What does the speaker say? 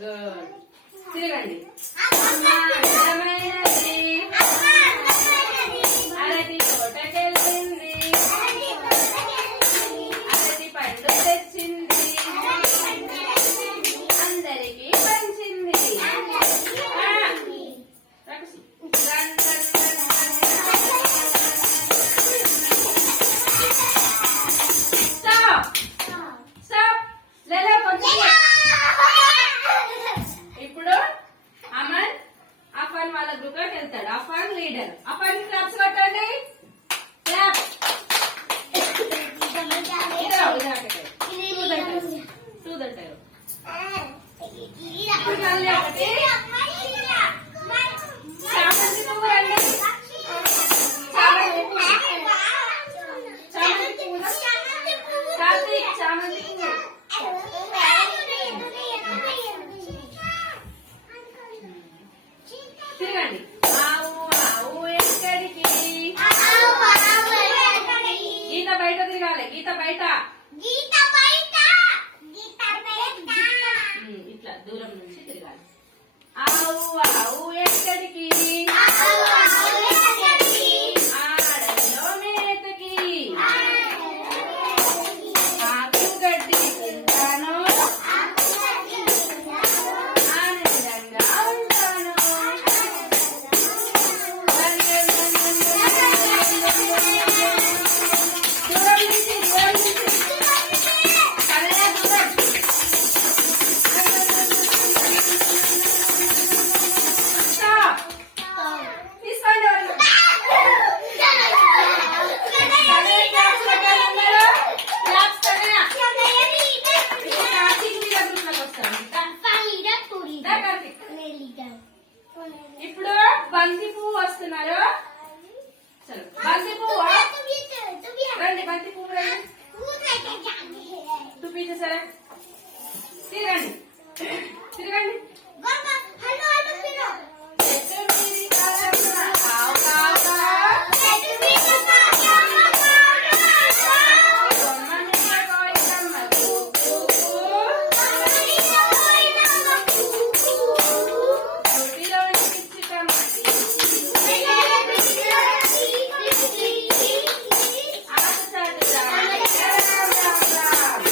Good. తిరగండి. అరటి తోటకెళ్ళింది, అరటి పండు తెచ్చింది, అందరికి పంచింది. ఇప్పుడు అమన్ అఫన్ వాళ్ళ గ్రూప్ లోకి వెళ్తాడు. అఫన్ లీడర్. అఫన్ క్లాప్స్ కొట్టండి. క్లాప్. ఇప్పుడు మళ్ళీ ఒకటి చామంతి పువ్వు రండి. చామంతి పువ్వు. కార్తీక్ చామంతి పువ్వు. తిరగండి. ఆవు ఆవు ఎక్కడికి? గీత బయట తిరగాలి. గీత బయట. ఇట్లా దూరం నుంచి తిరగాలి. ఆవు ఆవు ఎక్కడికి? ఆడలో మేతకి. ఆకు గడ్డి తింటాను, ఆనందంగా ఉంటాను. దూరం నుంచి కన్నయ్య దూరం. స్టాప్. తీసుకోండి. కన్నయ్య క్లాప్స్ కొట్టాలి అందరూ. క్లాప్స్ కన్నయ్య. ఇప్పుడు కార్తీక్ లీడర్ గ్రూప్ లోకి వస్తాను. కార్తీక్. ఇప్పుడు బంతి పువ్వు వస్తున్నారు. చలో బంతి పువ్వు రండి. బంతి పువ్వు రండి. చూపించేసారా? తిరగండి. తిరగండి. చెట్టు మీది కాయమ్మ కావు కావుగా, కొమ్మ మీద కోయిలమ్మ కూ కూ కూ, గుడిలోని పిచ్చుకమ్మ టీ టీ టీ, ఆకు చాటు చాటు రామ్ రామ్ రామ్.